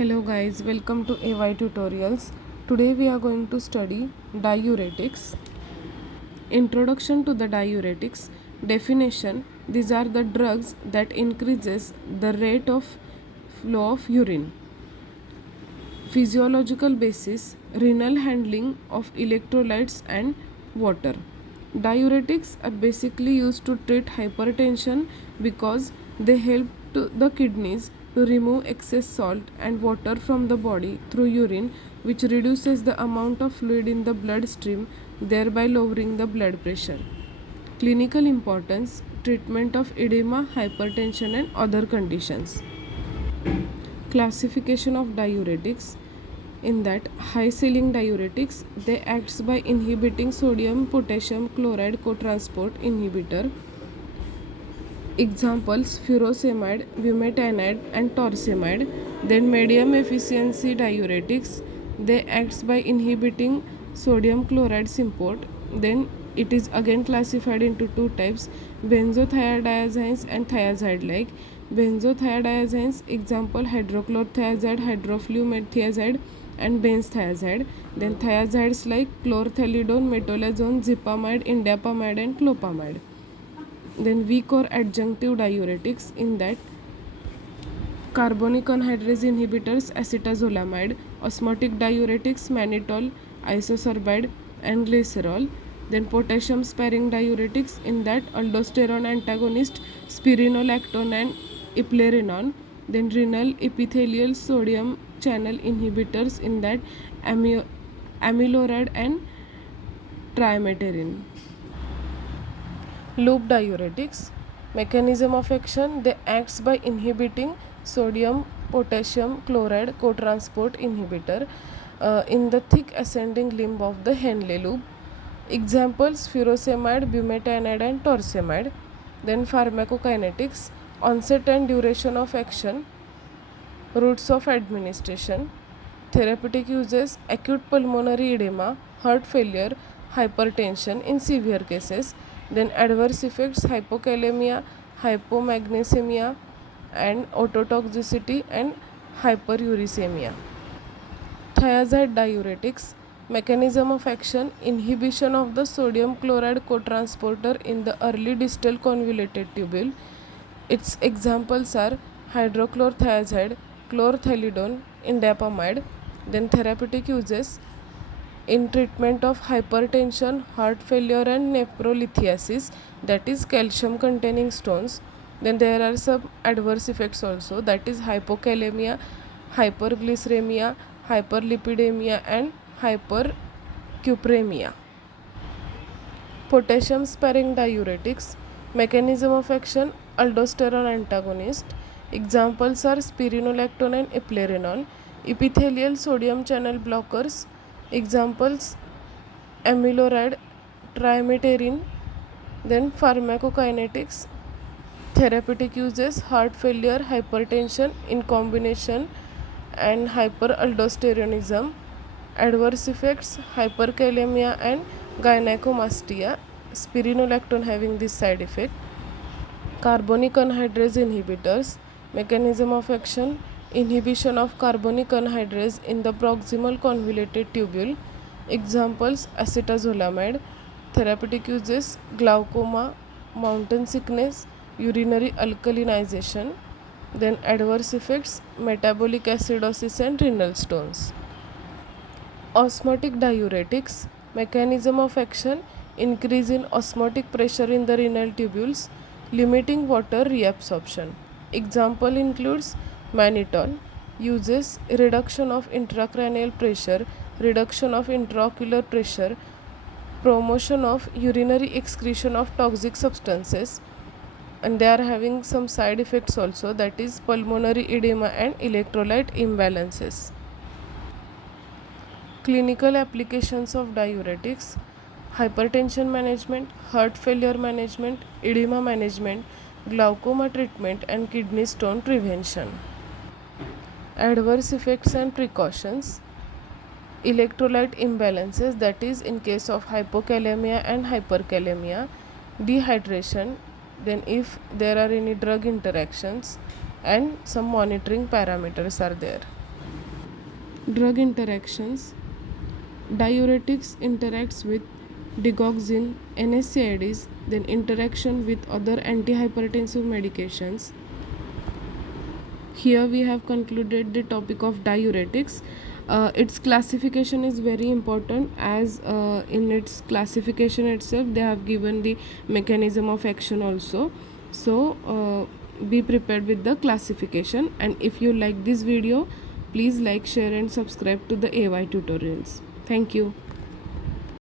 Hello guys, welcome to AY Tutorials. Today we are going to study diuretics. Introduction to the diuretics. Definition: these are the drugs that increases the rate of flow of urine. Physiological basis: renal handling of electrolytes and water. Diuretics are basically used to treat hypertension because they help the kidneys to remove excess salt and water from the body through urine, which reduces the amount of fluid in the bloodstream, thereby lowering the blood pressure. Clinical importance: treatment of edema, hypertension, and other conditions. Classification of diuretics: in that high ceiling diuretics, they acts by inhibiting sodium potassium chloride cotransport inhibitor. Examples: furosemide, bumetanide, and torsemide. Then medium efficiency diuretics, they acts by inhibiting sodium chloride symport. Then it is again classified into two types: benzothiazidines and thiazide like. Benzothiazidines, example hydrochlorothiazide, hydroflumethiazide, and benzthiazide. Then thiazides like chlorthalidone, metolazone, zipamide, indapamide, and clopamide. Then weak or adjunctive diuretics, in that carbonic anhydrase inhibitors, acetazolamide. Osmotic diuretics, mannitol, isosorbide, and glycerol. Then potassium sparing diuretics, in that aldosterone antagonist, spironolactone and eplerenone. Then renal epithelial sodium channel inhibitors, in that amiloride and trimeterine. Loop diuretics. Mechanism of action: they acts by inhibiting sodium potassium chloride cotransport inhibitor in the thick ascending limb of the Henle loop. Examples: furosemide, bumetanide, and torsemide. Then pharmacokinetics: onset and duration of action, routes of administration. Therapeutic uses: acute pulmonary edema, heart failure, hypertension in severe cases. Then adverse effects: hypokalemia, hypomagnesemia, and ototoxicity and hyperuricemia. Thiazide diuretics. Mechanism of action: inhibition of the sodium chloride cotransporter in the early distal convoluted tubule. Its examples are hydrochlorothiazide, chlorthalidone, indapamide. Then therapeutic uses: in treatment of hypertension, heart failure, and nephrolithiasis, that is calcium containing stones. Then there are some adverse effects also, that is hypokalemia, hyperglycemia, hyperlipidemia, and hypercupremia. Potassium sparing diuretics. Mechanism of action: aldosterone antagonist. Examples are spironolactone and eplerenone. Epithelial sodium channel blockers. Examples: amiloride, trimeterine. Then pharmacokinetics. Therapeutic uses: heart failure, hypertension in combination, and hyperaldosteronism. Adverse effects: hyperkalemia and gynecomastia, spironolactone having this side effect. Carbonic anhydrase inhibitors. Mechanism of action: inhibition of carbonic anhydrase in the proximal convoluted tubule. Examples: acetazolamide. Therapeutic uses: glaucoma, mountain sickness, urinary alkalinization. Then adverse effects: metabolic acidosis and renal stones. Osmotic diuretics. Mechanism of action: increase in osmotic pressure in the renal tubules, limiting water reabsorption. Example includes mannitol. Uses: reduction of intracranial pressure, reduction of intraocular pressure, promotion of urinary excretion of toxic substances, and they are having some side effects also, that is pulmonary edema and electrolyte imbalances. Clinical applications of diuretics: hypertension management, heart failure management, edema management, glaucoma treatment, and kidney stone prevention. Adverse effects and precautions: electrolyte imbalances, that is in case of hypokalemia and hyperkalemia, dehydration, then if there are any drug interactions, and some monitoring parameters are there. Drug interactions. Diuretics interacts with digoxin, NSAIDs, then interaction with other antihypertensive medications. Here we have concluded the topic of diuretics. Its classification is very important, as in its classification itself they have given the mechanism of action also. So be prepared with the classification, and if you like this video, please like, share and subscribe to the AY tutorials. Thank you.